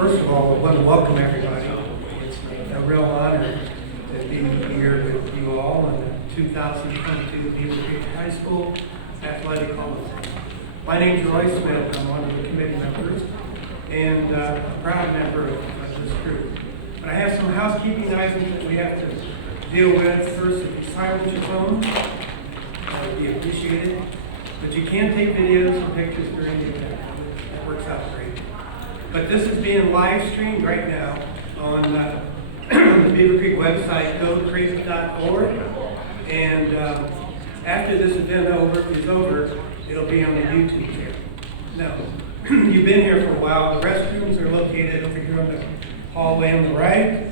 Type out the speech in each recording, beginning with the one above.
First of all, I want to welcome everybody. It's a real honor to be here with you all in the 2022 Beaver Creek High School Athletic Hall of Fame. My name is Roy Smith. I'm one of the committee members and a proud member of this group. But I have some housekeeping items that we have to deal with. First, if you silence your phone, that would be appreciated. But you can take videos and pictures during the event. That works out great. But this is being live streamed right now on the Beaver Creek website, gocrazy.org. And after this event is over, it'll be on the YouTube channel. Now, you've been here for a while. The restrooms are located over here on the hallway on the right.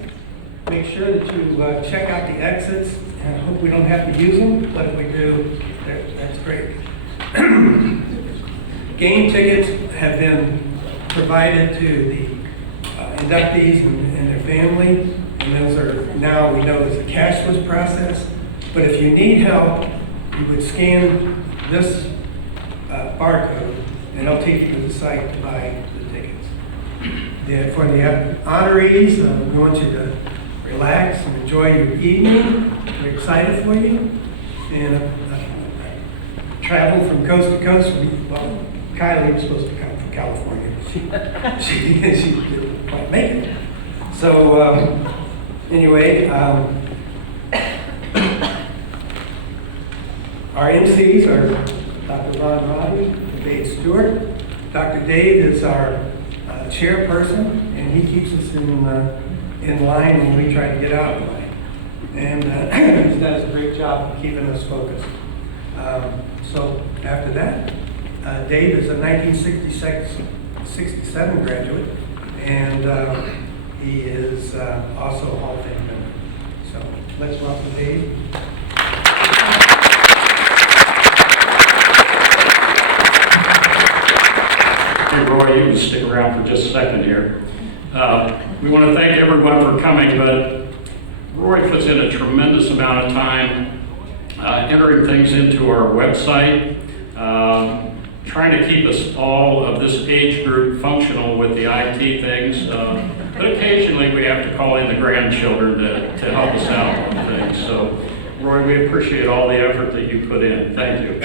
Make sure that you check out the exits. And I hope we don't have to use them, but if we do, that's great. Game tickets have been provided to the inductees and their family, and those are now, we know, it's a cashless process. But if you need help, you would scan this barcode, and it'll take you to the site to buy the tickets. For the honorees, we want you to relax and enjoy your evening. We're excited for you. And travel from coast to coast. Well, Kylie was supposed to come from California. She didn't quite make it. So anyway, our MCs are Dr. Ron Roddy and Dave Stewart. Dr. Dave is our chairperson, and he keeps us in line when we try to get out of line. And he does a great job of keeping us focused. So after that, Dave is a 1967 graduate, and he is also a Hall of Fame member. So let's welcome Dave. Hey Roy, you can stick around for just a second here. We want to thank everyone for coming, but Roy puts in a tremendous amount of time entering things into our website, trying to keep us all of this age group functional with the IT things, but occasionally we have to call in the grandchildren to help us out on things. So Roy, we appreciate all the effort that you put in. Thank you.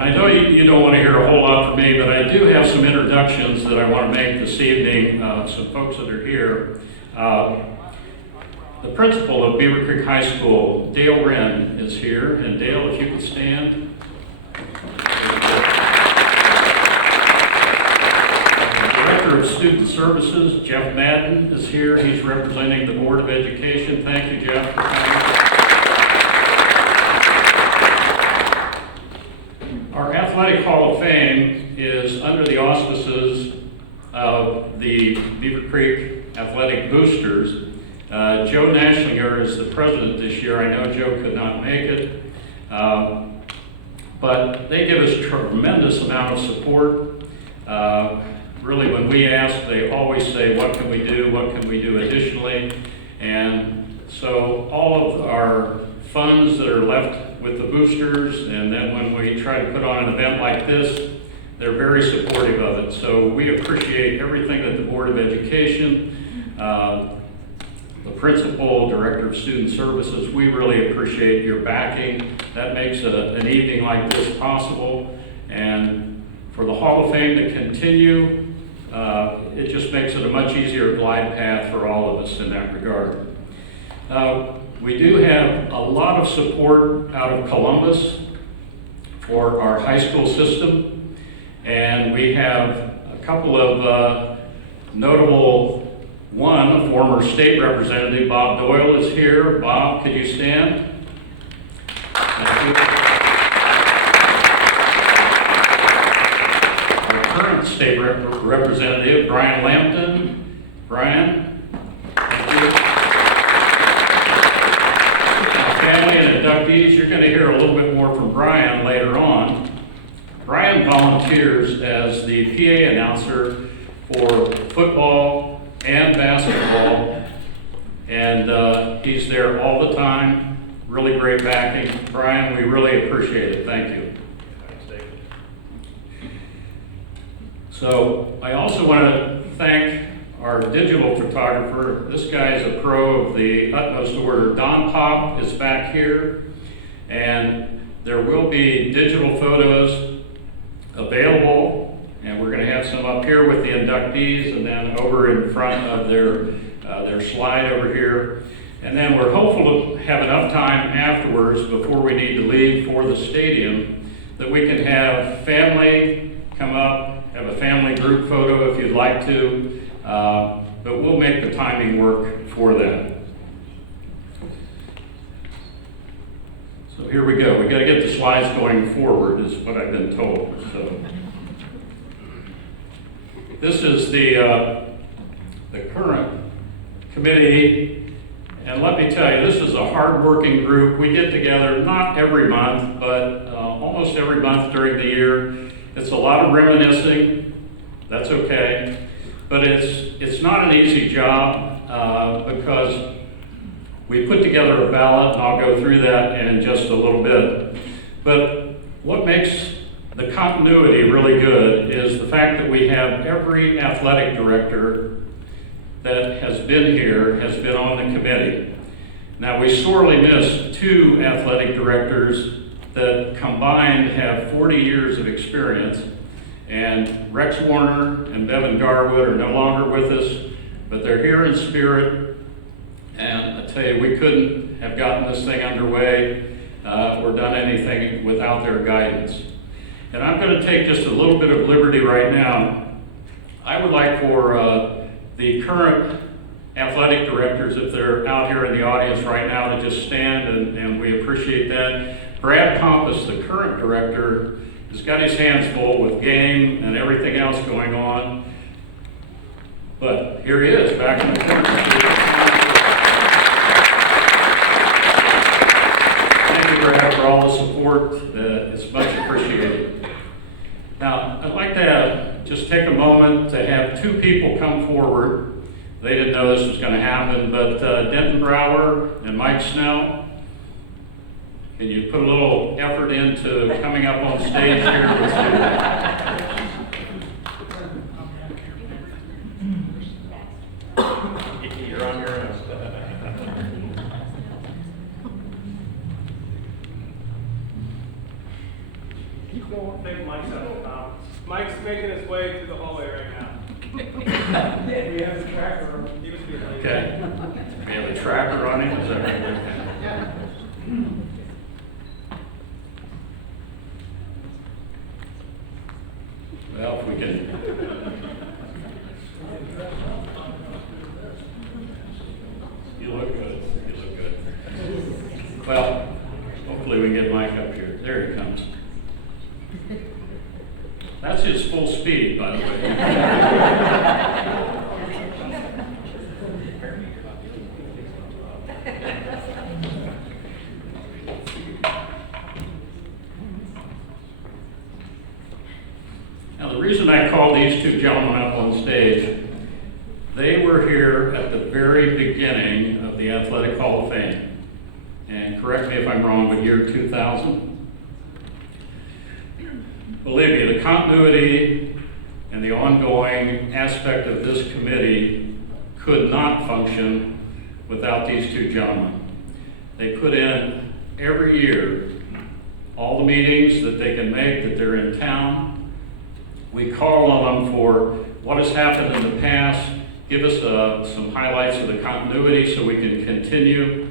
I know you don't want to hear a whole lot from me, but I do have some introductions that I want to make this evening, some folks that are here. The principal of Beaver Creek High School, Dale Wren, is here. And Dale, if you could stand. The Director of Student Services, Jeff Madden, is here. He's representing the Board of Education. Thank you, Jeff, for coming. Our Athletic Hall of Fame is under the auspices of the Beaver Creek Athletic Boosters. Joe Nashlinger is the president this year. I know Joe could not make it, but they give us a tremendous amount of support. Really, when we ask, they always say, what can we do? What can we do additionally? And so all of our funds that are left with the boosters, and then when we try to put on an event like this, they're very supportive of it. So we appreciate everything that the Board of Education, the principal, Director of Student Services, we really appreciate your backing. That makes an evening like this possible. And for the Hall of Fame to continue, it just makes it a much easier glide path for all of us in that regard. We do have a lot of support out of Columbus for our high school system, and we have a couple of notable. One, a former state representative, Bob Doyle, is here. Bob, could you stand? Thank you. Our current state representative, Brian Lampton. Brian, thank you. Family and inductees, you're going to hear a little bit more from Brian later on. Brian volunteers as the PA announcer for football and basketball, and he's there all the time. really great backing. Brian, we really appreciate it. Thank you. So I also want to thank our digital photographer. This guy is a pro of the utmost order. Don Pop is back here, and there will be digital photos available, and we're going to have some up here with the inductees and then over in front of their slide over here. And then we're hopeful to have enough time afterwards before we need to leave for the stadium that we can have family come up, have a family group photo if you'd like to, but we'll make the timing work for that. So here we go. We got to get the slides going forward is what I've been told. So this is the current committee. And let me tell you, this is a hard-working group. We get together not every month, but almost every month during the year. It's a lot of reminiscing. That's okay. But it's not an easy job because we put together a ballot, and I'll go through that in just a little bit. But what makes the continuity really good is the fact that we have every athletic director that has been here has been on the committee. Now, we sorely miss two athletic directors that combined have 40 years of experience, and Rex Warner and Bevan Garwood are no longer with us, but they're here in spirit, and I tell you, we couldn't have gotten this thing underway or done anything without their guidance. And I'm going to take just a little bit of liberty right now. I would like for the current athletic directors, if they're out here in the audience right now, to just stand, and we appreciate that. Brad Compass, the current director, has got his hands full with game and everything else going on. But here he is, back in the corner. Thank you, Brad, for all the support. It's much appreciated. Now, I'd like to just take a moment to have two people come forward. They didn't know this was going to happen, but Denton Brower and Mike Snell, can you put a little effort into coming up on stage here? Let's do that. You're on your own. Keep going. Thank Mike's Mike's making his way to the hallway right now. We have a tracker. He was being late. Okay. We have a tracker on him, is that right? Yeah. Well, if we can. You look good. You look good. Well, hopefully we can get Mike up here. There he comes. That's his full speed, by the way. Now, the reason I called these two gentlemen up on stage, they were here at the very beginning of the Athletic Hall of Fame. And correct me if I'm wrong, but year 2000? Believe me, the continuity and the ongoing aspect of this committee could not function without these two gentlemen. They put in every year all the meetings that they can make, that they're in town. We call on them for what has happened in the past, give us some highlights of the continuity so we can continue.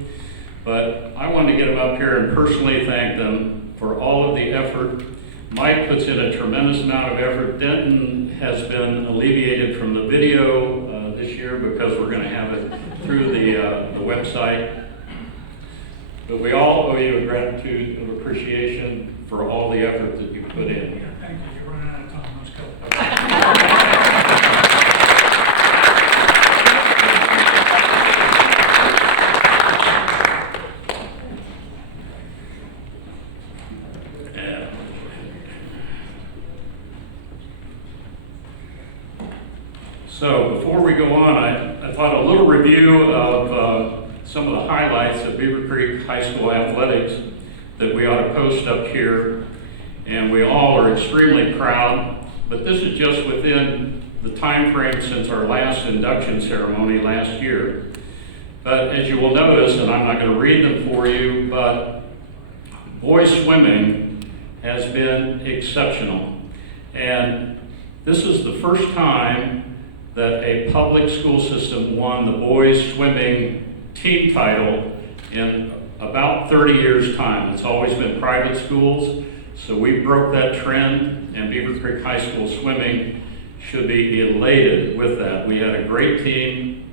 But I wanted to get them up here and personally thank them for all of the effort. Mike puts in a tremendous amount of effort. Denton has been alleviated from the video this year because we're going to have it through the website. But we all owe you a gratitude of appreciation for all the effort that you put in. Thank you. You're running out of time. Let's go. So before we go on, I thought a little review of some of the highlights of Beaver Creek High School athletics that we ought to post up here, and we all are extremely proud, but this is just within the time frame since our last induction ceremony last year. But as you will notice, and I'm not going to read them for you, but boys swimming has been exceptional. And this is the first time that a public school system won the boys swimming team title in about 30 years' time. It's always been private schools, so we broke that trend, and Beaver Creek High School swimming should be elated with that. We had a great team.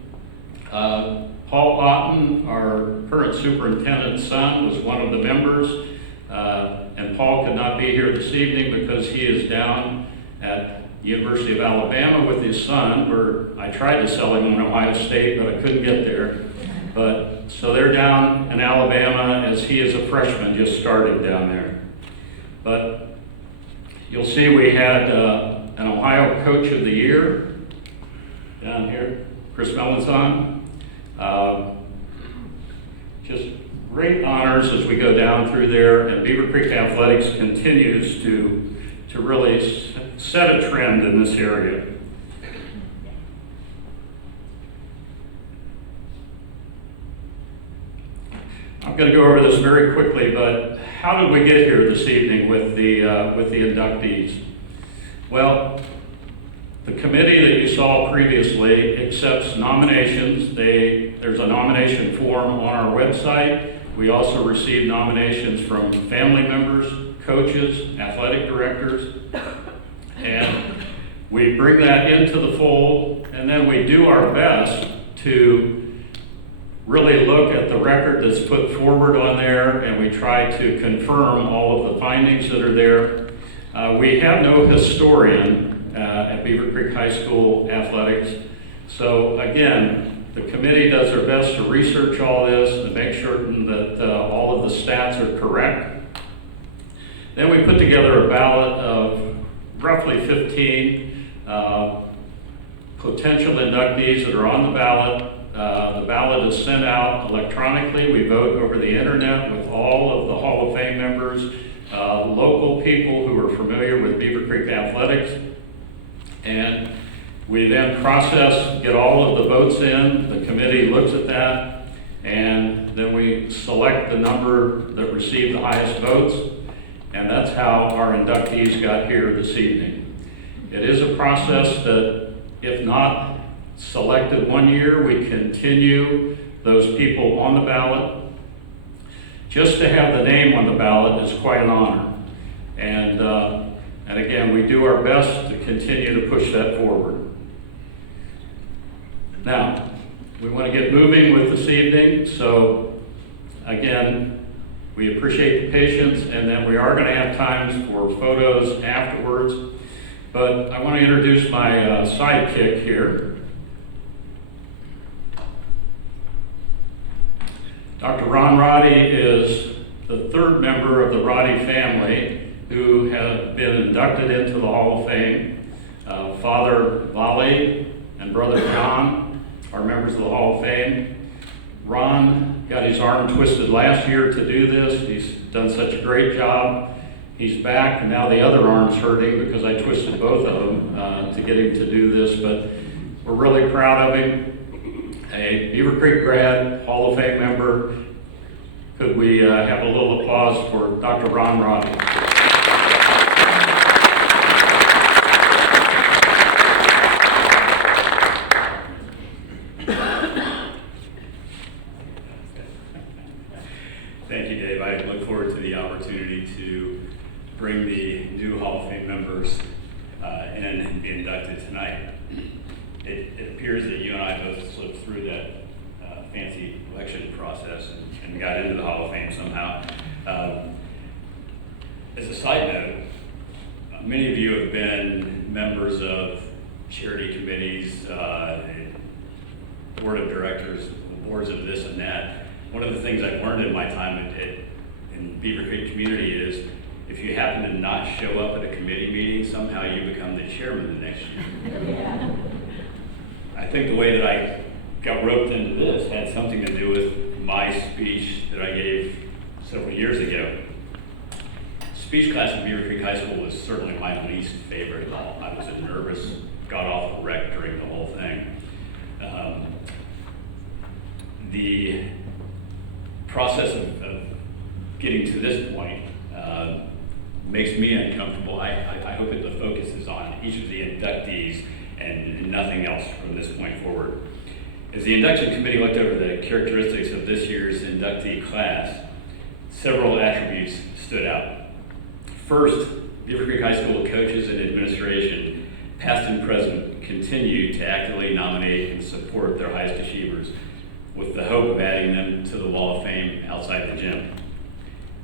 Paul Otten, our current superintendent's son, was one of the members, and Paul could not be here this evening because he is down at University of Alabama with his son, where I tried to sell him on Ohio State, but I couldn't get there. But so they're down in Alabama as he is a freshman, just started down there. But you'll see we had an Ohio Coach of the Year down here, Chris Melanson. Just great honors as we go down through there, and Beaver Creek Athletics continues to really set a trend in this area. I'm going to go over this very quickly, but how did we get here this evening with the inductees? Well, the committee that you saw previously accepts nominations. There's a nomination form on our website. We also receive nominations from family members, coaches, athletic directors, and we bring that into the fold, and then we do our best to really look at the record that's put forward on there, and we try to confirm all of the findings that are there. We have no historian at Beaver Creek High School athletics. So again, the committee does their best to research all this and make certain that all of the stats are correct. Then we put together a ballot of roughly 15 potential inductees that are on the ballot. The ballot is sent out electronically. We vote over the internet with all of the Hall of Fame members, local people who are familiar with Beaver Creek athletics. And we then process, get all of the votes in. The committee looks at that, and then we select the number that received the highest votes. And that's how our inductees got here this evening. It is a process that, if not selected one year, we continue those people on the ballot. Just to have the name on the ballot is quite an honor. And again, we do our best to continue to push that forward. Now, we want to get moving with this evening, so again, we appreciate the patience, and then we are going to have times for photos afterwards. But I want to introduce my sidekick here. Dr. Ron Roddy is the third member of the Roddy family who have been inducted into the Hall of Fame. Father Lally and Brother John are members of the Hall of Fame. Ron got his arm twisted last year to do this. He's done such a great job. He's back, and now the other arm's hurting because I twisted both of them to get him to do this, but we're really proud of him. A Beaver Creek grad, Hall of Fame member. Could we have a little applause for Dr. Ron Roddy? Thank you, Dave. I look forward to the opportunity to bring the new Hall of Fame members in and be inducted tonight. It appears that you and I both slipped through that fancy election process and got into the Hall of Fame somehow. As a side note, many of you have been members of charity committees, board of directors, boards of this and that. One of the things I've learned in my time in Beaver Creek community is if you happen to not show up at a committee meeting, somehow you become the chairman the next year. I think the way that I got roped into this had something to do with my speech that I gave several years ago. Speech class at Beaver Creek High School was certainly my least favorite at all. I was a nervous, got-off wreck during the whole thing. The process of getting to this point makes me uncomfortable. I hope that the focus is on each of the inductees and nothing else from this point forward. As the induction committee looked over the characteristics of this year's inductee class, several attributes stood out. First, Beaver Creek High School coaches and administration, past and present, continue to actively nominate and support their highest achievers with the hope of adding them to the Wall of Fame outside the gym.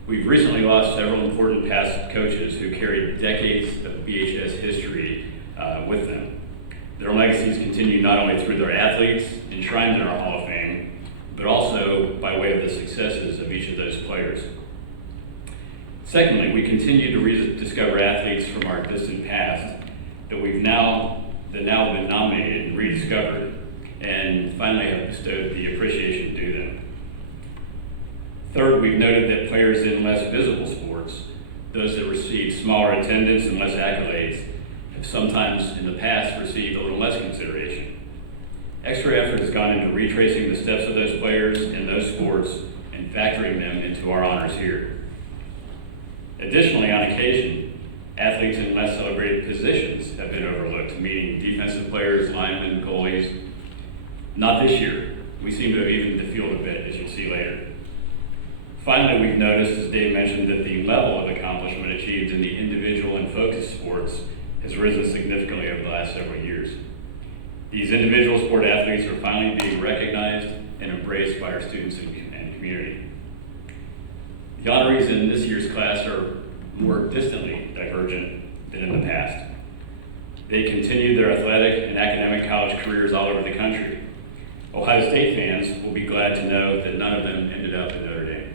We've recently lost several important past coaches who carried decades of BHS history with them. Their legacies continue not only through their athletes enshrined in our Hall of Fame, but also by way of the successes of each of those players. Secondly, we continue to rediscover athletes from our distant past that now been nominated and rediscovered, and finally have bestowed the appreciation due them. Third, we've noted that players in less visible sports, those that receive smaller attendance and less accolades, have sometimes in the past received a little less consideration. Extra effort has gone into retracing the steps of those players in those sports and factoring them into our honors here. Additionally, on occasion, athletes in less celebrated positions have been overlooked, meaning defensive players, linemen, goalies. Not this year. We seem to have evened the field a bit, as you'll see later. Finally, we've noticed, as Dave mentioned, that the level of accomplishment achieved in the individual and focused sports has risen significantly over the last several years. These individual sport athletes are finally being recognized and embraced by our students and community. The honorees in this year's class are more distantly divergent than in the past. They continued their athletic and academic college careers all over the country. Ohio State fans will be glad to know that none of them ended up at Notre Dame.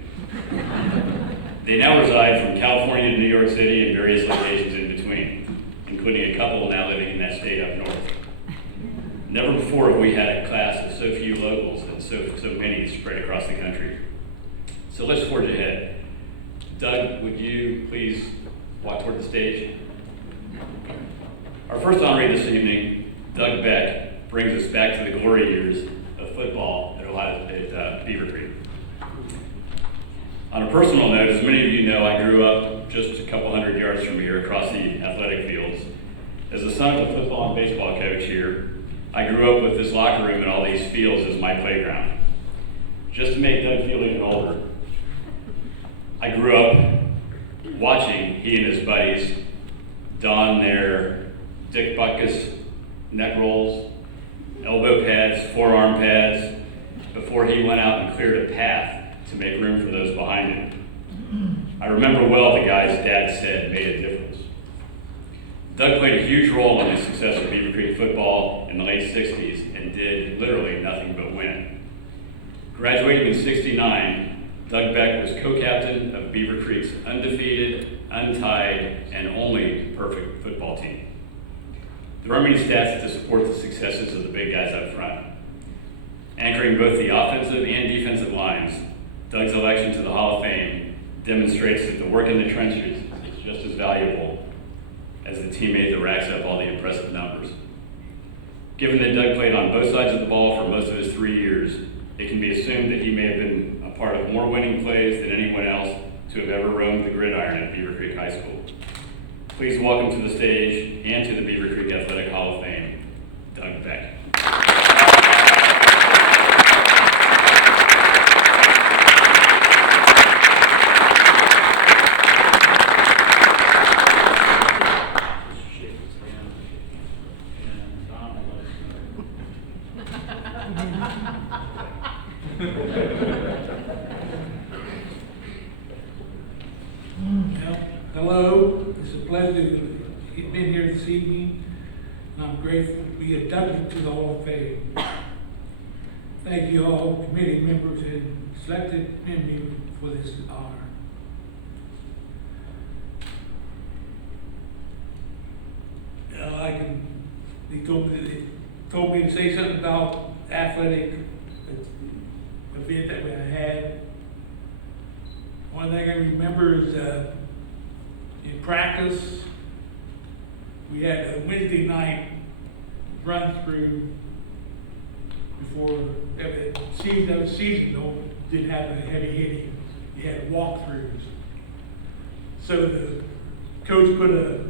They now reside from California to New York City and various locations in between, including a couple now living in that state up north. Never before have we had a class of so few locals and so many spread across the country. So let's forge ahead. Doug, would you please walk toward the stage? Our first honoree this evening, Doug Beck, brings us back to the glory years of football at Beaver Creek. On a personal note, as many of you know, I grew up just a couple hundred yards from here across the athletic fields. As the son of a football and baseball coach here, I grew up with this locker room and all these fields as my playground. Just to make Doug feel even older, I grew up watching he and his buddies don their Dick Butkus neck rolls, elbow pads, forearm pads, before he went out and cleared a path to make room for those behind him. I remember well the guys Dad said made a difference. Doug played a huge role in the success of Beaver Creek football in the late 60s and did literally nothing but win. Graduating in '69, Doug Beck was co-captain of Beaver Creek's undefeated, untied, and only perfect football team. There are many stats to support the successes of the big guys up front. Anchoring both the offensive and defensive lines, Doug's election to the Hall of Fame demonstrates that the work in the trenches is just as valuable as the teammate that racks up all the impressive numbers. Given that Doug played on both sides of the ball for most of his 3 years, it can be assumed that he may have been a part of more winning plays than anyone else to have ever roamed the gridiron at Beaver Creek High School. Please welcome to the stage and to the Beaver Creek Athletic Hall of Fame, Doug Beck. Hello, it's a pleasure to have been here this evening, and I'm grateful to be inducted to the Hall of Fame. Thank you all, committee members, and selected me for this honor. They told me to say something about athletic event that we had. One thing I remember is in practice, we had a Wednesday night run through before the season though didn't have the heavy hitting. You had walkthroughs. So the coach put a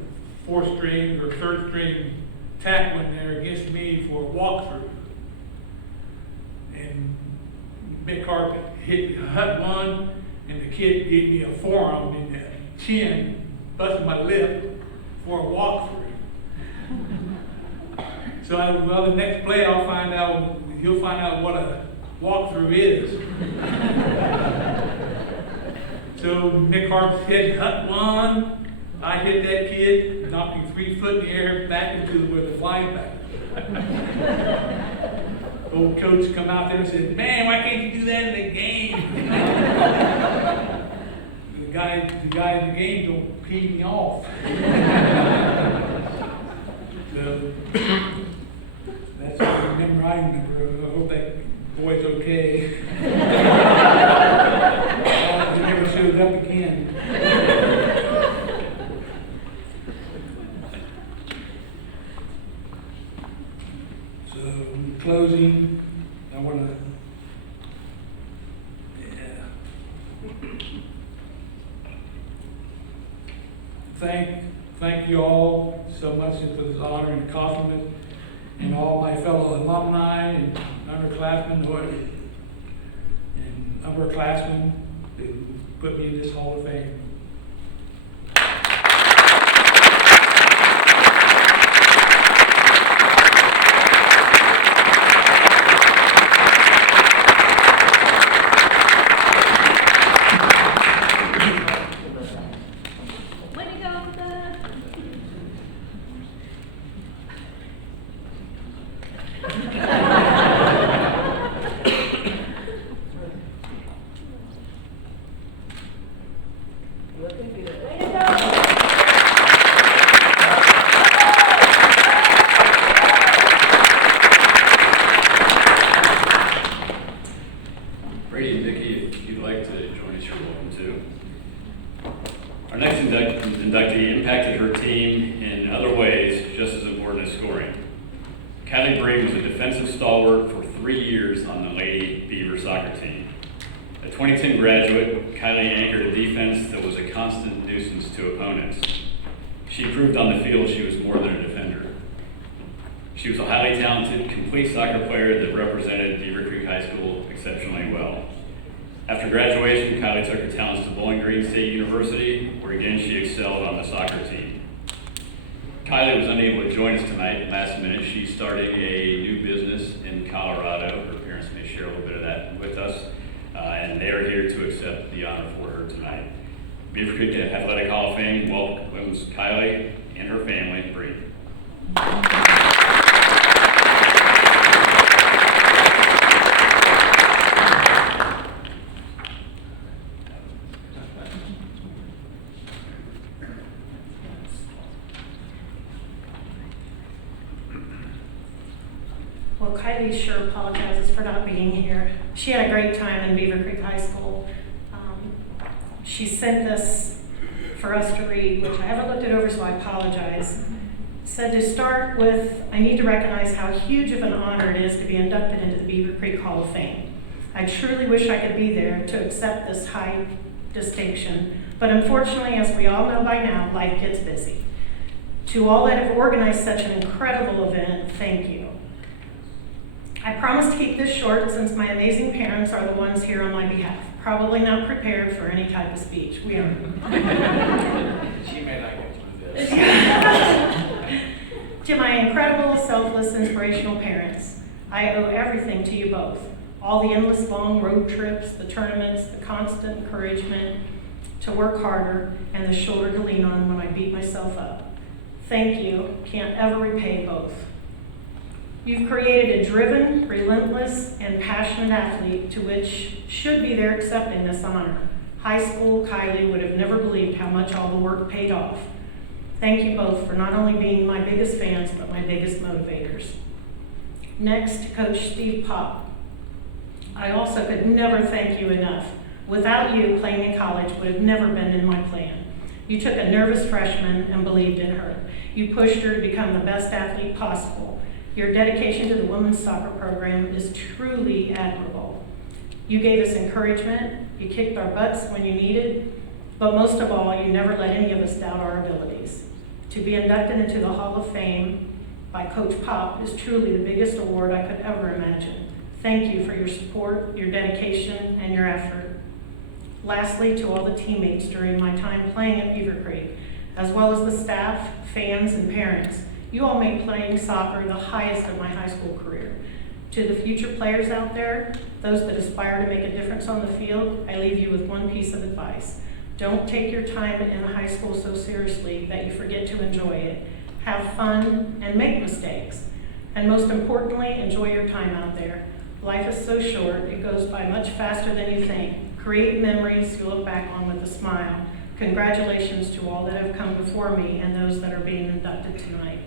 4th string or 3rd string tackle in there against me for a walkthrough. And Mick Harp hit hut one, and the kid gave me a forearm in the chin, busted my lip for a walkthrough. So the next play he'll find out what a walkthrough is. So Mick Harp hit hut one, I hit that kid, knocked him 3 foot in the air back into where the flying back. Old coach come out there and said, "Man, why can't you do that in the game?" the guy in the game don't pee me off. So that's what I remember. I hope that boy's okay. He never showed up again. So, in closing, I want to, thank you all so much for this honor and compliment, and all my fellow alumni and underclassmen who put me in this Hall of Fame. Brady and Vicki, if you'd like to join us, you're welcome to. Our next inductee impacted her team in other ways just as important as scoring. Kylie Breen was a defensive stalwart for 3 years on the Lady Beaver soccer team. A 2010 graduate, Kylie anchored a defense that was a constant nuisance to opponents. She proved on the field she was more than a defender. She was a highly talented, complete soccer player that represented Beaver Creek High School exceptionally well. After graduation, Kylie took her talents to Bowling Green State University, where again she excelled on the soccer team. Kylie was unable to join us tonight. Last minute, she's starting a new business in Colorado. Her parents may share a little bit of that with us, and they are here to accept the honor for her tonight. Beaver Creek Athletic Hall of Fame welcomes Kylie and her family, Bree. Well, Kylie sure apologizes for not being here. She had a great time in Beaver Creek High School. She sent this for us to read, which I haven't looked it over, so I apologize. Said to start with, I need to recognize how huge of an honor it is to be inducted into the Beaver Creek Hall of Fame. I truly wish I could be there to accept this high distinction, but unfortunately, as we all know by now, life gets busy. To all that have organized such an incredible event, thank you. I promise to keep this short since my amazing parents are the ones here on my behalf. Probably not prepared for any type of speech. We are. She may not get through this. To my incredible, selfless, inspirational parents, I owe everything to you both. All the endless long road trips, the tournaments, the constant encouragement to work harder, and the shoulder to lean on when I beat myself up. Thank you. Can't ever repay both. You've created a driven, relentless, and passionate athlete to which should be there accepting this honor. High school Kylie would have never believed how much all the work paid off. Thank you both for not only being my biggest fans, but my biggest motivators. Next, Coach Steve Pop. I also could never thank you enough. Without you, playing in college would have never been in my plan. You took a nervous freshman and believed in her. You pushed her to become the best athlete possible. Your dedication to the women's soccer program is truly admirable. You gave us encouragement, you kicked our butts when you needed, but most of all, you never let any of us doubt our abilities. To be inducted into the Hall of Fame by Coach Pop is truly the biggest award I could ever imagine. Thank you for your support, your dedication, and your effort. Lastly, to all the teammates during my time playing at Beaver Creek, as well as the staff, fans, and parents, you all made playing soccer the highest of my high school career. To the future players out there, those that aspire to make a difference on the field, I leave you with one piece of advice. Don't take your time in high school so seriously that you forget to enjoy it. Have fun and make mistakes. And most importantly, enjoy your time out there. Life is so short, it goes by much faster than you think. Create memories you look back on with a smile. Congratulations to all that have come before me and those that are being inducted tonight.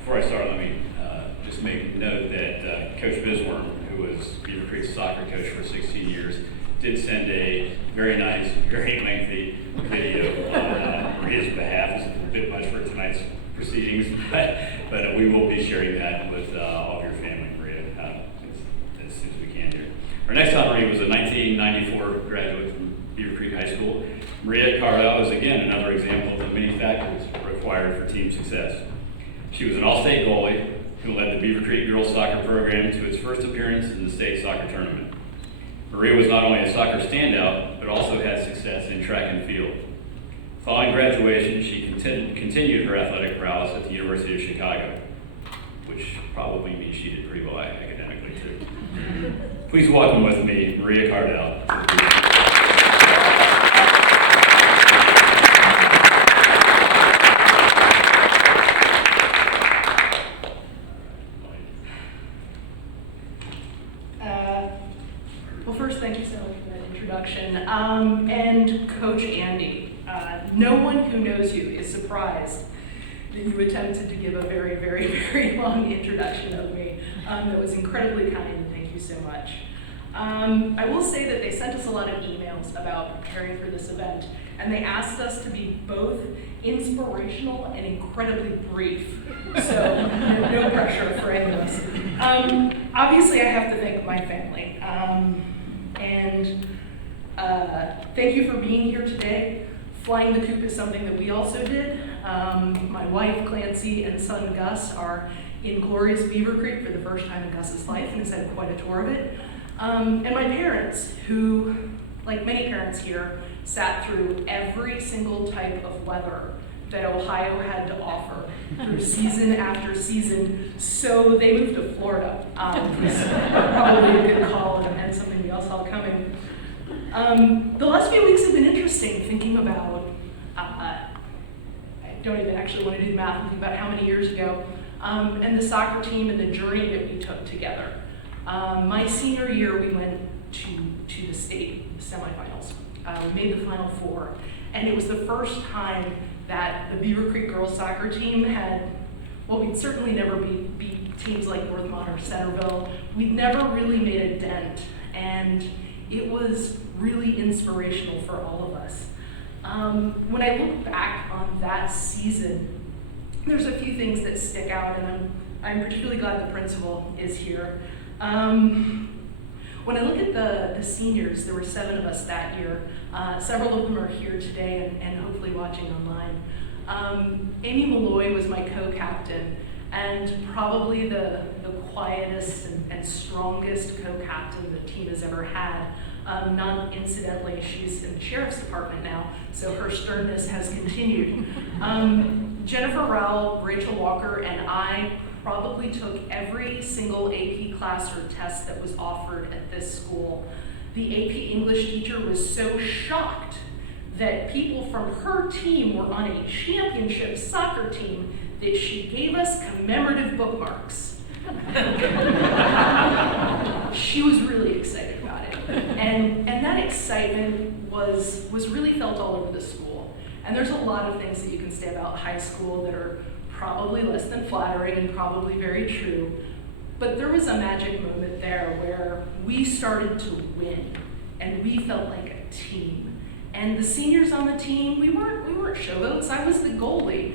Before I start, let me just make note that Coach Bisworm, who was Beaver Creek's soccer coach for 16 years, did send a very nice, very lengthy video on Maria's behalf. It's a bit much for tonight's proceedings, but we will be sharing that with all of your family, Maria, as soon as we can here. Our next honoree was a 1994 graduate from Beaver Creek High School. Maria Cardell is again another example of the many factors required for team success. She was an all-state goalie who led the Beaver Creek girls soccer program to its first appearance in the state soccer tournament. Maria was not only a soccer standout, but also had success in track and field. Following graduation, she continued her athletic prowess at the University of Chicago, which probably means she did pretty well academically too. Please welcome with me Maria Cardell. Well, first, thank you so much for that introduction. And Coach Andy, no one who knows you is surprised that you attempted to give a very, very, very long introduction of me. That was incredibly kind, and thank you so much. I will say that they sent us a lot of emails about preparing for this event, and they asked us to be both inspirational and incredibly brief. So no pressure for any of us. Obviously, I have to thank my family. Thank you for being here today. Flying the coop is something that we also did. My wife, Clancy, and son, Gus, are in glorious Beaver Creek for the first time in Gus's life and has had quite a tour of it. And my parents, who, like many parents here, sat through every single type of weather that Ohio had to offer through season after season, so they moved to Florida. It was probably a good call and something we all saw coming. The last few weeks have been interesting, thinking about, I don't even actually want to do the math, and think about how many years ago, and the soccer team and the journey that we took together. My senior year, we went to the state semifinals. We made the Final Four, and it was the first time that the Beaver Creek girls soccer team had, well, we'd certainly never beat teams like Northmont or Centerville. We'd never really made a dent, and it was really inspirational for all of us. When I look back on that season, there's a few things that stick out, and I'm particularly glad the principal is here. When I look at the seniors, there were 7 of us that year. Several of them are here today and hopefully watching online. Amy Malloy was my co-captain, and probably the quietest and strongest co-captain the team has ever had. Non-incidentally, she's in the sheriff's department now, so her sternness has continued. Jennifer Rowell, Rachel Walker, and I probably took every single AP class or test that was offered at this school. The AP English teacher was so shocked that people from her team were on a championship soccer team that she gave us commemorative bookmarks. She was really excited about it. And that excitement was really felt all over the school. And there's a lot of things that you can say about high school that are probably less than flattering and probably very true. But there was a magic moment there where we started to win and we felt like a team. And the seniors on the team, we weren't showboats. I was the goalie.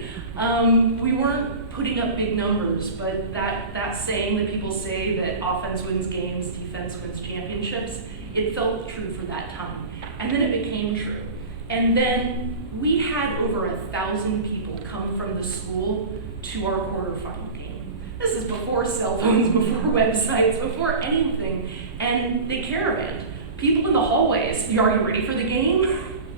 We weren't putting up big numbers, but that saying that people say that offense wins games, defense wins championships, it felt true for that time. And then it became true. And then we had over 1,000 people come from the school to our quarterfinal game. This is before cell phones, before websites, before anything. And they caravaned. People in the hallways, are you ready for the game?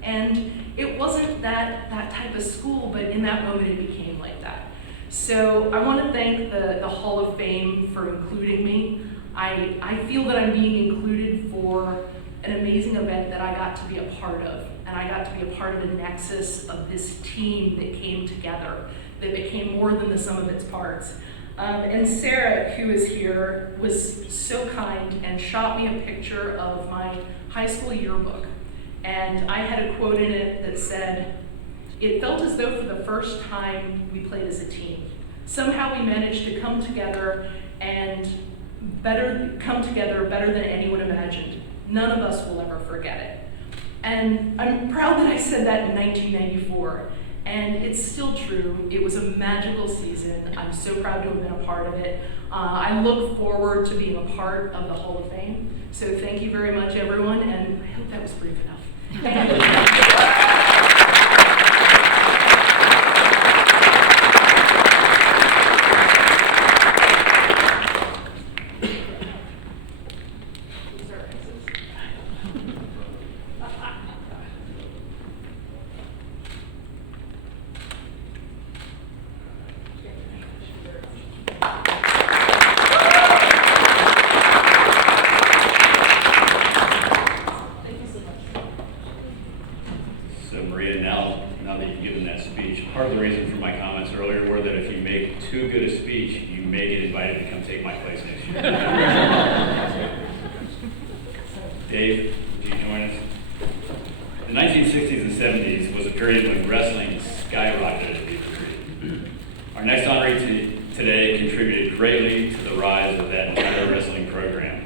And it wasn't that type of school, but in that moment it became like that. So I want to thank the Hall of Fame for including me. I feel that I'm being included for an amazing event that I got to be a part of. And I got to be a part of the nexus of this team that came together, that became more than the sum of its parts. And Sarah, who is here, was so kind and shot me a picture of my high school yearbook. And I had a quote in it that said, "It felt as though for the first time we played as a team. Somehow we managed to come together better than anyone imagined. None of us will ever forget it." And I'm proud that I said that in 1994. And it's still true. It was a magical season. I'm so proud to have been a part of it. I look forward to being a part of the Hall of Fame. So thank you very much, everyone, and I hope that was brief enough. So Maria, now that you've given that speech, part of the reason for my comments earlier were that if you make too good a speech, you may get invited to come take my place next year. Dave, would you join us? The 1960s and 70s was a period when wrestling skyrocketed at Beaver Creek. Our next honoree today contributed greatly to the rise of that entire wrestling program.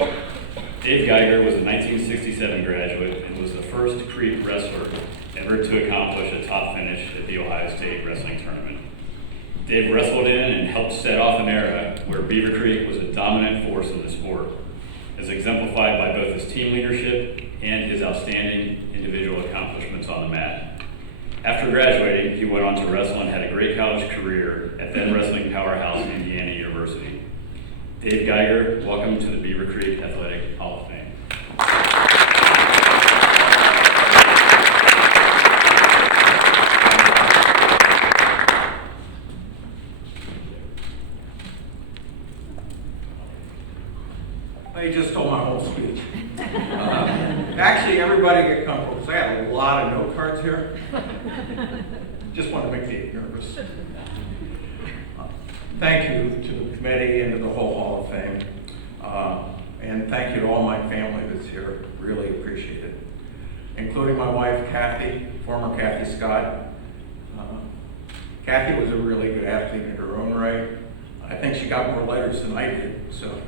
Dave Geiger was a 1967 graduate and was the first Creek wrestler ever to accomplish a top finish at the Ohio State Wrestling Tournament. Dave wrestled in and helped set off an era where Beaver Creek was a dominant force in the sport, as exemplified by both his team leadership and his outstanding individual accomplishments on the mat. After graduating, he went on to wrestle and had a great college career at then wrestling powerhouse Indiana University. Dave Geiger, welcome to the Beaver Creek Athletic Hall of Fame. They just stole my whole speech. Actually, everybody get comfortable, because I have a lot of note cards here. Just want to make Dave nervous. Thank you to the committee and to the whole Hall of Fame. And thank you to all my family that's here. Really appreciate it. Including my wife, Kathy, former Kathy Scott. Kathy was a really good athlete in her own right. I think she got more letters than I did, so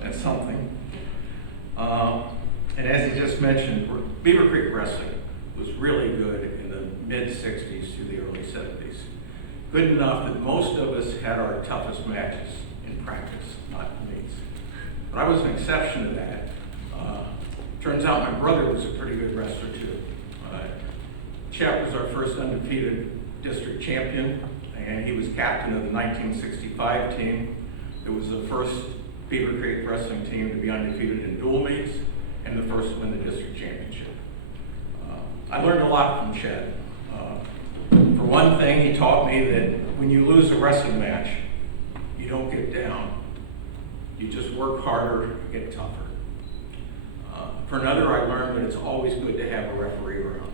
that's something. And as he just mentioned, Beaver Creek wrestling was really good in the mid-60s to the early 70s. Good enough that most of us had our toughest matches in practice, not in meets. But I was an exception to that. Turns out my brother was a pretty good wrestler too. Chet was our first undefeated district champion, and he was captain of the 1965 team. It was the first Beaver Creek wrestling team to be undefeated in dual meets, and the first to win the district championship. I learned a lot from Chad. For one thing, he taught me that when you lose a wrestling match, you don't get down. You just work harder, get tougher. For another, I learned that it's always good to have a referee around.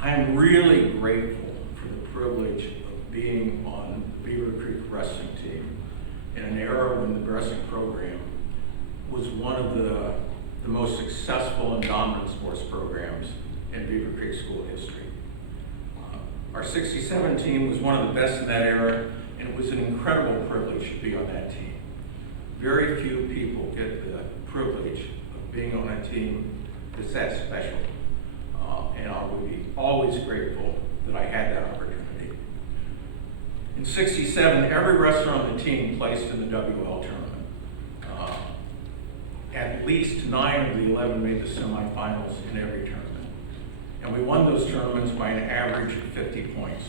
I'm really grateful for the privilege of being on the Beaver Creek wrestling team in an era when the wrestling program was one of the most successful and dominant sports programs in Beaver Creek school history. Our 67 team was one of the best in that era, and it was an incredible privilege to be on that team. Very few people get the privilege of being on a team that's that special. And I will be always grateful that I had that opportunity. In 67, every wrestler on the team placed in the WL tournament. At least 9 of the 11 made the semifinals in every tournament. And we won those tournaments by an average of 50 points.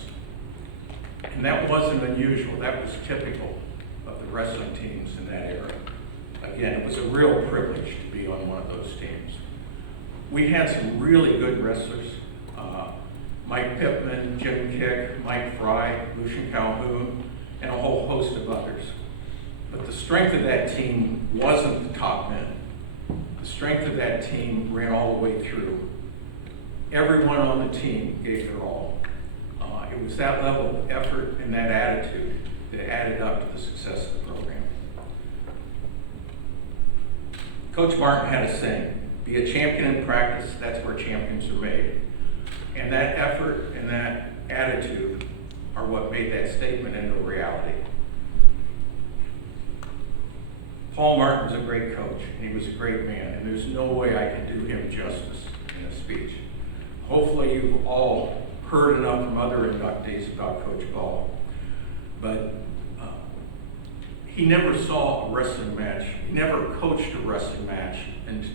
And that wasn't unusual. That was typical of the wrestling teams in that era. Again, it was a real privilege to be on one of those teams. We had some really good wrestlers. Mike Pittman, Jim Kick, Mike Fry, Lucian Calhoun, and a whole host of others. But the strength of that team wasn't the top men. The strength of that team ran all the way through. Everyone on the team gave their all. It was that level of effort and that attitude that added up to the success of the program. Coach Martin had a saying, be a champion in practice, that's where champions are made. And that effort and that attitude are what made that statement into a reality. Paul Martin's a great coach, and he was a great man, and there's no way I can do him justice in a speech. Hopefully you've all heard enough from other inductees about Coach Paul, but he never saw a wrestling match. He never coached a wrestling match. And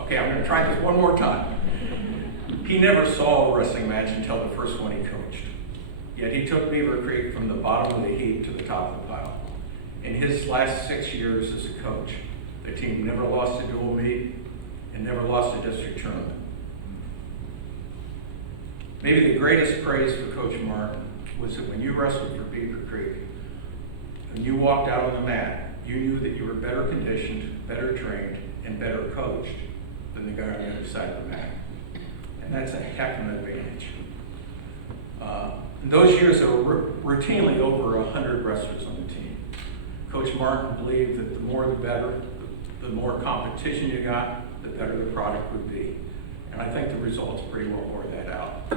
okay, I'm going to try this one more time. He never saw a wrestling match until the first one he coached. Yet he took Beaver Creek from the bottom of the heap to the top of the pile. In his last 6 years as a coach, the team never lost a dual meet and never lost a district tournament. Maybe the greatest praise for Coach Martin was that when you wrestled for Beaver Creek, when you walked out on the mat, you knew that you were better conditioned, better trained, and better coached than the guy on the other side of the mat. And that's a heck of an advantage. In those years, there were routinely over 100 wrestlers on the team. Coach Martin believed that the more the better, the more competition you got, the better the product would be. And I think the results pretty well bore that out.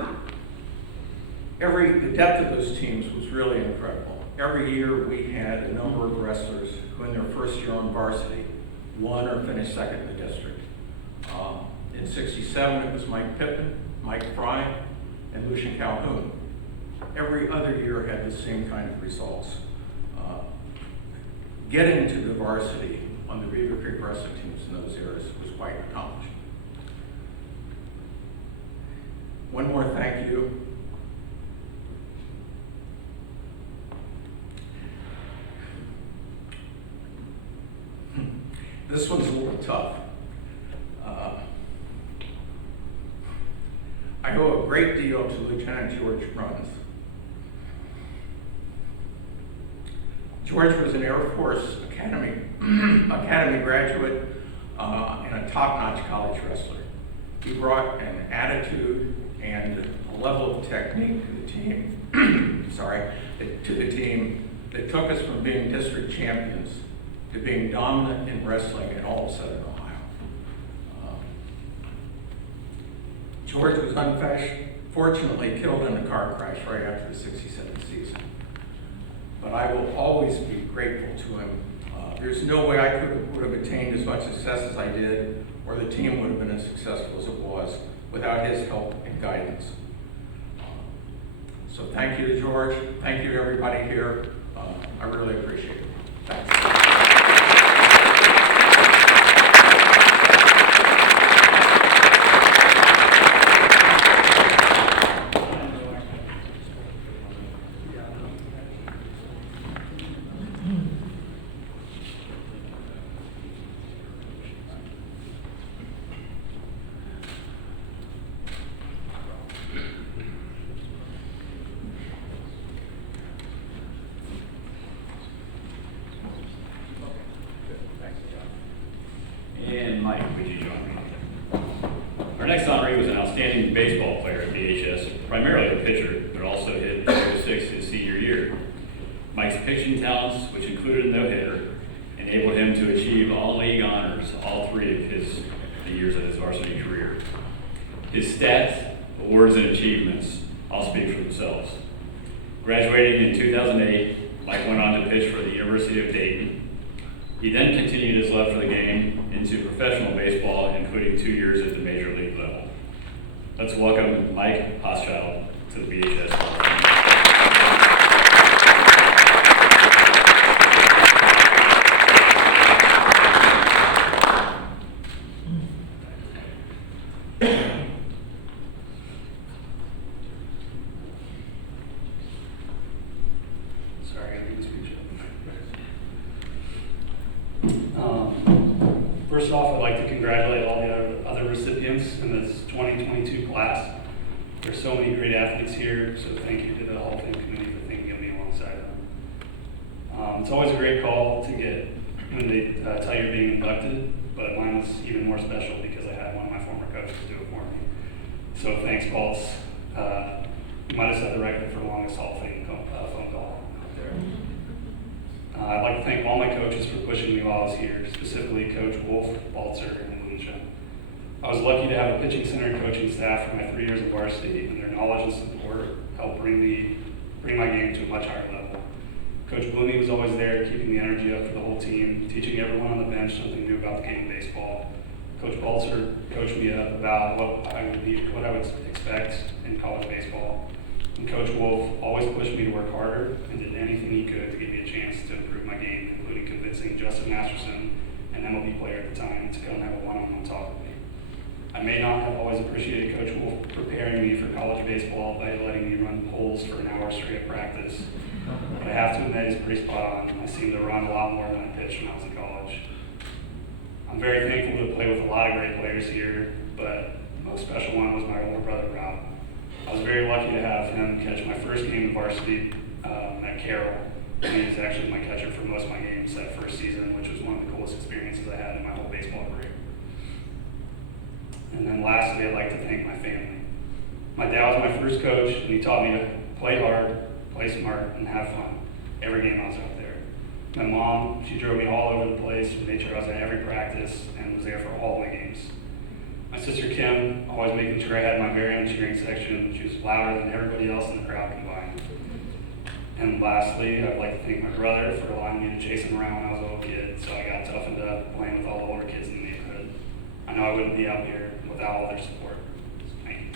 The depth of those teams was really incredible. Every year we had a number of wrestlers who in their first year on varsity won or finished second in the district. In 67 it was Mike Pittman, Mike Fry, and Lucian Calhoun. Every other year had the same kind of results. Getting to the varsity on the Beaver Creek wrestling teams in those eras was quite an accomplishment. One more thank you. This one's a little tough. I owe a great deal to Lieutenant George Bruns. George was an Air Force Academy graduate and a top-notch college wrestler. He brought an attitude and a level of technique to the team, that took us from being district champions to being dominant in wrestling in all of Southern Ohio. George was unfortunately killed in a car crash right after the 67 season. But I will always be grateful to him. There's no way I would have attained as much success as I did, or the team would have been as successful as it was without his help and guidance. So thank you to George. Thank you to everybody here. I really appreciate it. Thanks. baseball player at BHS, primarily a pitcher, but also hit .06 his senior year. Mike's pitching talents, which included a no-hitter, enabled him to achieve all league honors all 3 of the years of his varsity career. His stats, awards, and achievements all speak for themselves. Graduating in 2008, Mike went on to pitch for the University of Dayton. He then continued his love for the game into professional baseball, including 2 years at the major league level. Let's welcome Mike Hochschild to the BHS Hall of Fame. Sorry, I need to speak up. First off, I'd like to congratulate all the other recipients in this 2022 class. There's so many great athletes here, so thank you to the Hall of Fame committee for thinking of me alongside them. It's always a great call to get when they tell you you're being inducted, but mine was even more special because I had one of my former coaches do it for me. So thanks, Baltz. You might have set the record for the longest Hall of Fame phone call out there. I'd like to thank all my coaches for pushing me while I was here, specifically Coach Wolf, Baltzer, and Lucia. I was lucky to have a pitching center and coaching staff for my 3 years of varsity, and their knowledge and support helped bring my game to a much higher level. Coach Bloomey was always there, keeping the energy up for the whole team, teaching everyone on the bench something new about the game of baseball. Coach Baltzer coached me up about what I would expect in college baseball. And Coach Wolf always pushed me to work harder and did anything he could to give me a chance to improve my game, including convincing Justin Masterson, an MLB player at the time, to come have a one-on-one talk with me. I may not have always appreciated Coach Wolf preparing me for college baseball by letting me run polls for an hour straight at practice, but I have to admit he's pretty spot on. I seem to run a lot more than I pitched when I was in college. I'm very thankful to play with a lot of great players here, but the most special one was my older brother, Rob. I was very lucky to have him catch my first game in varsity at Carroll, and he was actually my catcher for most of my games that first season, which was one of the coolest experiences I had in my whole baseball career. And then lastly, I'd like to thank my family. My dad was my first coach, and he taught me to play hard, play smart, and have fun every game I was out there. My mom, she drove me all over the place and made sure I was at every practice and was there for all my games. My sister Kim, always making sure I had my very own cheering section. She was louder than everybody else in the crowd combined. And lastly, I'd like to thank my brother for allowing me to chase him around when I was a little kid, so I got toughened up playing with all the older kids in the neighborhood. I know I wouldn't be out here without all their support. Thank you.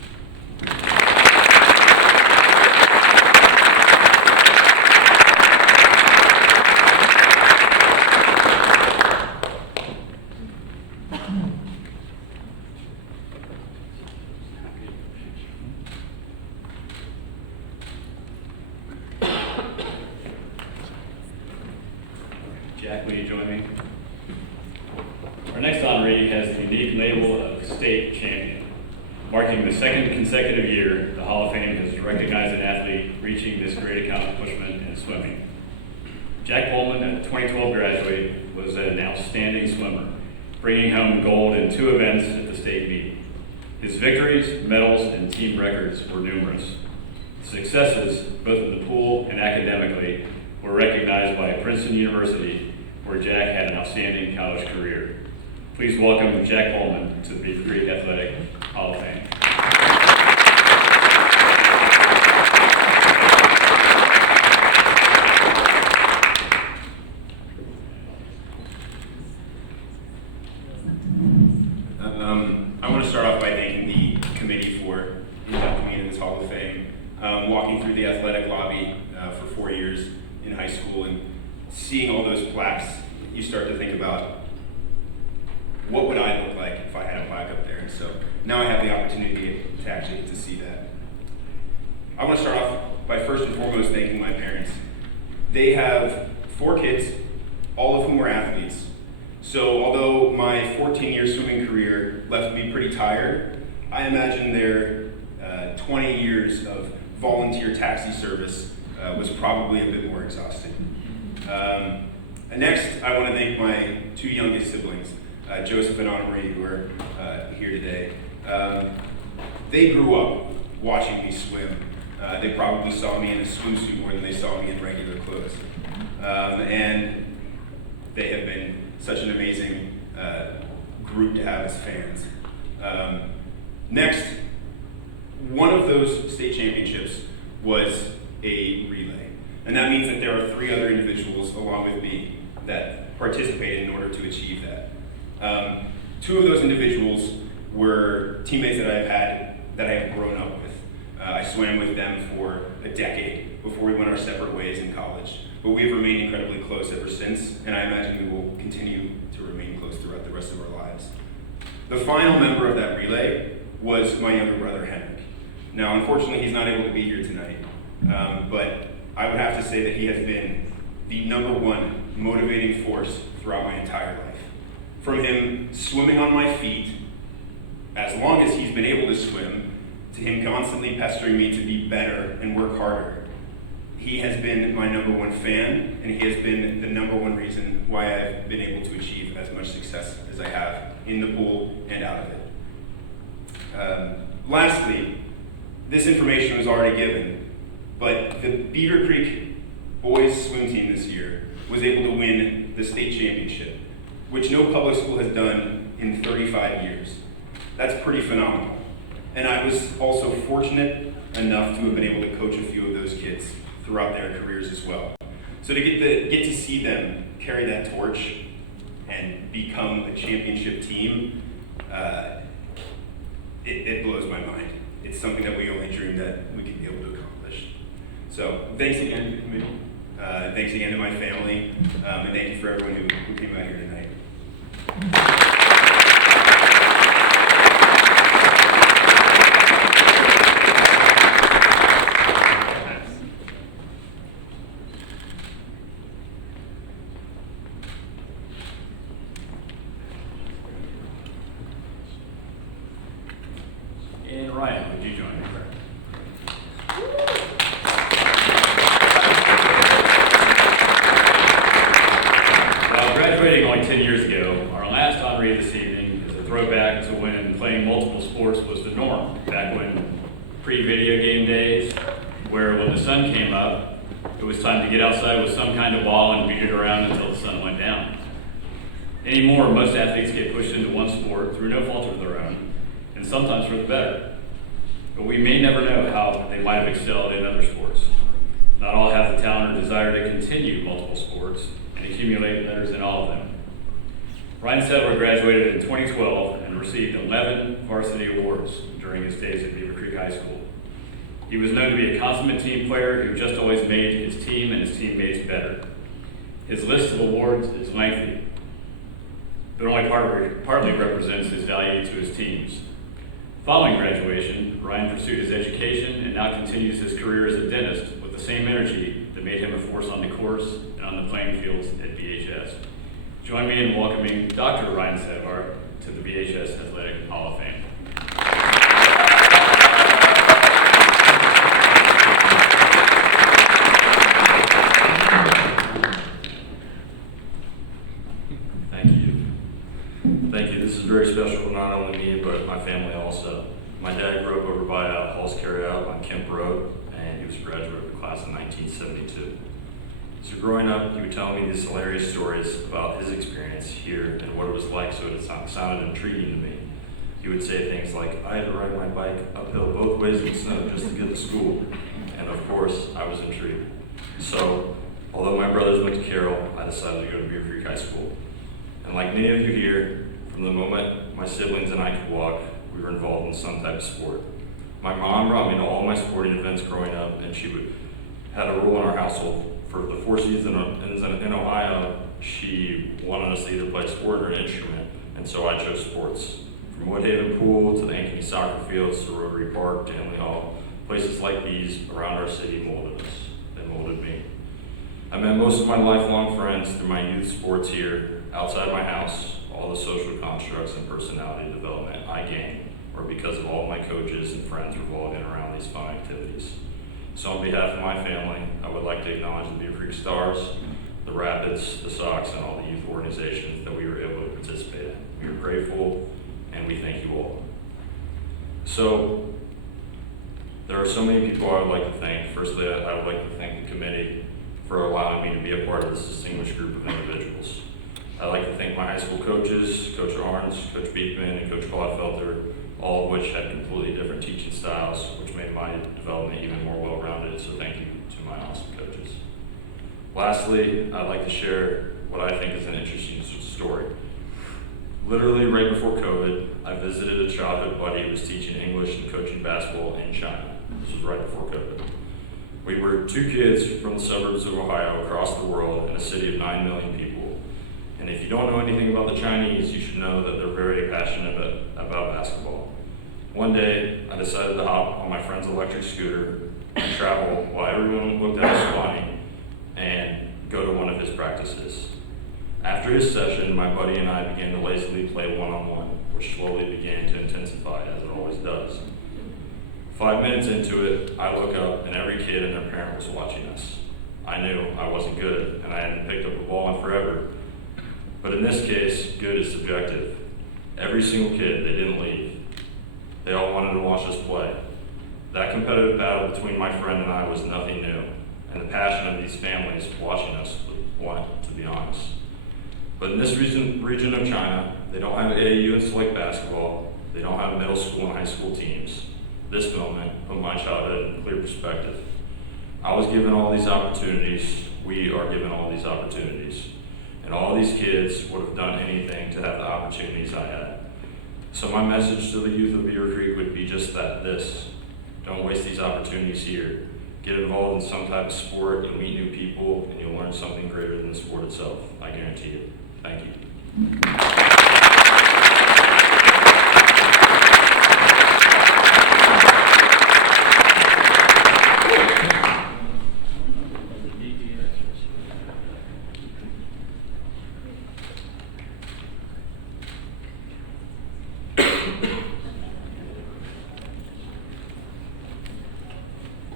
Jack, will you join me? Our next honoree has the unique label of state champion. Marking the second consecutive year, the Hall of Fame has recognized an athlete reaching this great accomplishment in swimming. Jack Pullman, a 2012 graduate, was an outstanding swimmer, bringing home gold in 2 events at the state meet. His victories, medals, and team records were numerous. Successes, both in the pool and academically, were recognized by Princeton University, where Jack had an outstanding college career. Please welcome Jack Pullman to the Beaver Creek Athletic Hall of Fame. I want to start off by thanking the committee for inducting me into this Hall of Fame. Walking through the athletic lobby for 4 years in high school and seeing all those plaques, you start to think about what would I look like if I had a plaque up there. And so now I have the opportunity to actually get to see that. I want to start off by first and foremost thanking my parents. They have 4 kids, all of whom were athletes. So although my 14-year swimming career left me pretty tired, I imagine their 20 years of volunteer taxi service was probably a bit more exhausting. Next, I want to thank my 2 youngest siblings, Joseph and Anna Marie, who are here today. they grew up watching me swim. They probably saw me in a swimsuit more than they saw me in regular clothes. And they have been such an amazing group to have as fans. Next, one of those state championships was a relay. And that means that there are 3 other individuals along with me that participated in order to achieve that. 2 of those individuals were teammates that I have grown up with. I swam with them for a decade before we went our separate ways in college. But we have remained incredibly close ever since, and I imagine we will continue to remain close throughout the rest of our lives. The final member of that relay was my younger brother, Henrik. Now, unfortunately, he's not able to be here tonight, but I would have to say that he has been the #1 motivating force throughout my entire life. From him swimming on my feet, as long as he's been able to swim, to him constantly pestering me to be better and work harder. He has been my #1 fan, and he has been the #1 reason why I've been able to achieve as much success as I have in the pool and out of it. Lastly, this information was already given, but the Beaver Creek boys swim team this year was able to win the state championship, which no public school has done in 35 years. That's pretty phenomenal. And I was also fortunate enough to have been able to coach a few of those kids throughout their careers as well. So to get to see them carry that torch and become a championship team, it blows my mind. It's something that we only dreamed that we could be able to accomplish. So thanks again to the committee. Thanks again to my family, and thank you for everyone who came out here tonight. And Ryan, would you join me? Well, graduating only 10 years ago, our last honoree this evening is a throwback to when playing multiple sports was the norm, back when pre-video game days, where when the sun came up, it was time to get outside with some kind of ball and beat it around until the sun went down. Anymore, most athletes get pushed into one sport through no fault of their own, and sometimes for the better. But we may never know how they might have excelled in other sports. Not all have the talent or desire to continue multiple sports and accumulate letters in all of them. Ryan Sedler graduated in 2012 and received 11 varsity awards during his days at Beaver Creek High School. He was known to be a consummate team player who just always made his team and his teammates better. His list of awards is lengthy, but only partly represents his value to his teams. Following graduation, Ryan pursued his education and now continues his career as a dentist with the same energy that made him a force on the course and on the playing fields at BHS. Join me in welcoming Dr. Ryan Sedlar to the BHS Athletic Hall of Fame. Thank you. This is very special for not only me, but my family also. My dad grew up over by Hall's Carryout on Kemp Road, and he was a graduate of the class in 1972. So growing up, he would tell me these hilarious stories about his experience here and what it was like, so it sounded intriguing to me. He would say things like, I had to ride my bike uphill both ways in the snow just to get to school. And of course, I was intrigued. So, although my brothers went to Carroll, I decided to go to Beaver Creek High School. And like many of you here, from the moment my siblings and I could walk, we were involved in some type of sport. My mom brought me to all my sporting events growing up, and she had a rule in our household. For the 4 seasons in Ohio, she wanted us to either play a sport or an instrument, and so I chose sports. From Woodhaven Pool to the Ankeny soccer fields to Rotary Park to Emily Hall, places like these around our city molded us and molded me. I met most of my lifelong friends through my youth sports here, outside my house. All the social constructs and personality development I gained were because of all my coaches and friends revolving around these fun activities. So on behalf of my family, I would like to acknowledge the Beaver Creek Stars, the Rapids, the Sox, and all the youth organizations that we were able to participate in. We are grateful, and we thank you all. So there are so many people I would like to thank. Firstly, I would like to thank the committee for allowing me to be a part of this distinguished group of individuals. I'd like to thank my high school coaches, Coach Arns, Coach Beekman, and Coach Claudefelter, all of which had completely different teaching styles, which made my development even more well-rounded, so thank you to my awesome coaches. Lastly, I'd like to share what I think is an interesting story. Literally right before COVID, I visited a childhood buddy who was teaching English and coaching basketball in China. This was right before COVID. We were two kids from the suburbs of Ohio across the world in a city of 9 million people. And if you don't know anything about the Chinese, you should know that they're very passionate about basketball. One day, I decided to hop on my friend's electric scooter and travel while everyone looked at us funny and go to one of his practices. After his session, my buddy and I began to lazily play one-on-one, which slowly began to intensify, as it always does. 5 minutes into it, I look up and every kid and their parent was watching us. I knew I wasn't good and I hadn't picked up a ball in forever. But in this case, good is subjective. Every single kid, they didn't leave. They all wanted to watch us play. That competitive battle between my friend and I was nothing new, and the passion of these families watching us was blunt, to be honest. But in this region of China, they don't have AAU and select basketball. They don't have middle school and high school teams. This moment put my childhood in clear perspective. I was given all these opportunities. We are given all these opportunities. And all these kids would have done anything to have the opportunities I had. So my message to the youth of Beaver Creek would be just this. Don't waste these opportunities here. Get involved in some type of sport, you'll meet new people, and you'll learn something greater than the sport itself. I guarantee it. Thank you.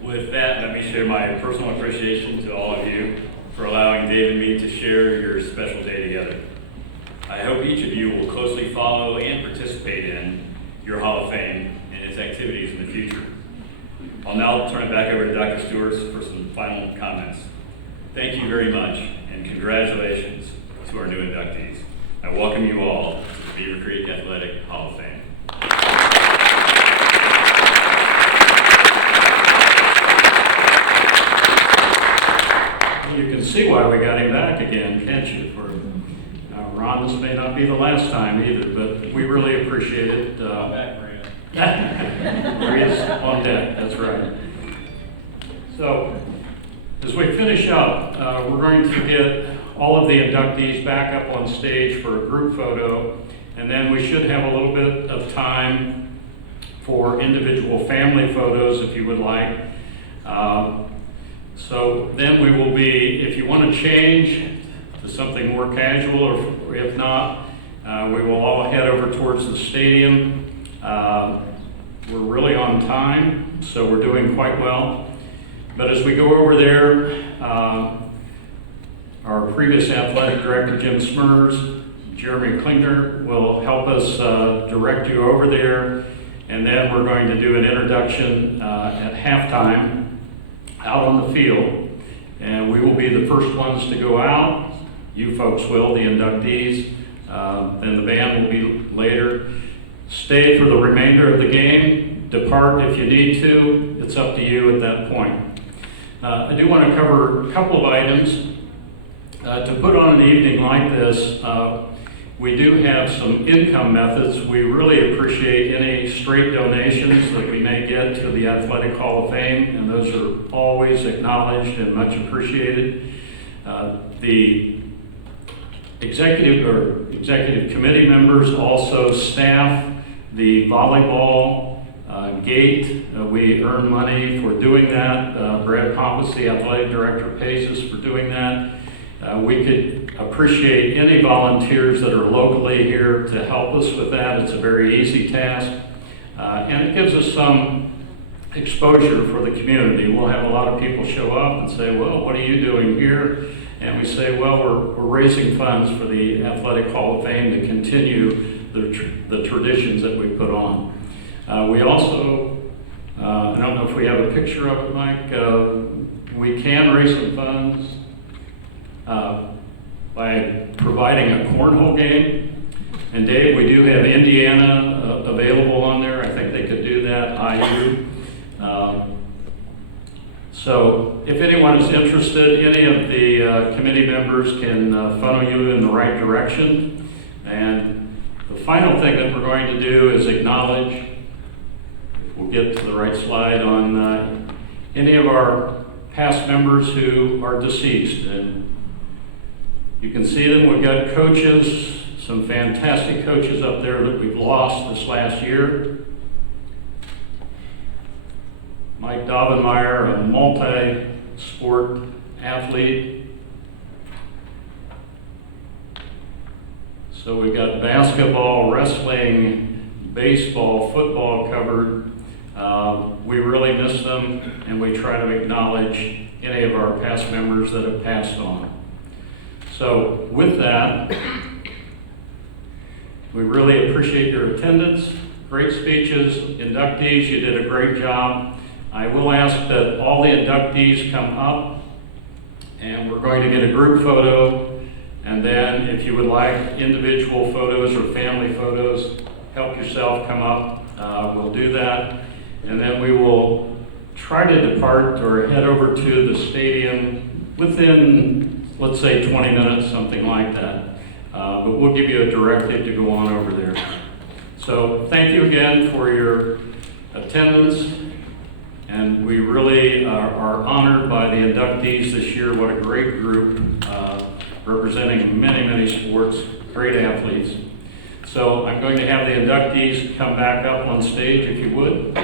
With that, let me share my personal appreciation to all of you for allowing Dave and me to share your special day together. I hope each of you will closely follow and participate in your Hall of Fame and its activities in the future. I'll now turn it back over to Dr. Stewart for some final comments. Thank you very much, and congratulations to our new inductees. I welcome you all to the Beaver Creek Athletic Hall of Fame. You can see why we got him back again, can't you? Ron, this may not be the last time either, but we really appreciate it. Come back, Maria. Maria's on deck, that's right. So, as we finish up, we're going to get all of the inductees back up on stage for a group photo, and then we should have a little bit of time for individual family photos if you would like. So then we will be, if you want to change to something more casual, or if not, we will all head over towards the stadium. We're really on time, so we're doing quite well. But as we go over there, our previous athletic director, Jim Smers, Jeremy Klinger, will help us direct you over there. And then we're going to do an introduction at halftime out on the field. And we will be the first ones to go out. You folks will, the inductees. Then the band will be later. Stay for the remainder of the game. Depart if you need to. It's up to you at that point. I do want to cover a couple of items. To put on an evening like this, we do have some income methods. We really appreciate any straight donations that we may get to the Athletic Hall of Fame, and those are always acknowledged and much appreciated. The executive committee members also staff the volleyball gate. We earn money for doing that. Brad Pompous, the athletic director, pays us for doing that. We could appreciate any volunteers that are locally here to help us with that. It's a very easy task. And it gives us some exposure for the community. We'll have a lot of people show up and say, well, what are you doing here? And we say, well, we're raising funds for the Athletic Hall of Fame to continue the traditions that we put on. We also, I don't know if we have a picture of it, Mike, we can raise some funds by providing a cornhole game. And Dave, we do have Indiana available on there. I think they could do that, IU. So if anyone is interested, any of the committee members can funnel you in the right direction. And the final thing that we're going to do is acknowledge, if we'll get to the right slide, on any of our past members who are deceased. And you can see them. We've got coaches, some fantastic coaches up there that we've lost this last year. Mike Daubenmeyer, a multi-sport athlete. So we've got basketball, wrestling, baseball, football covered. We really miss them, and we try to acknowledge any of our past members that have passed on. So with that, we really appreciate your attendance, great speeches, inductees, you did a great job. I will ask that all the inductees come up, and we're going to get a group photo, and then if you would like individual photos or family photos, help yourself come up, we'll do that. And then we will try to depart or head over to the stadium within, let's say, 20 minutes, something like that. But we'll give you a directive to go on over there. So thank you again for your attendance. And we really are honored by the inductees this year. What a great group, representing many, many sports, great athletes. So I'm going to have the inductees come back up on stage, if you would.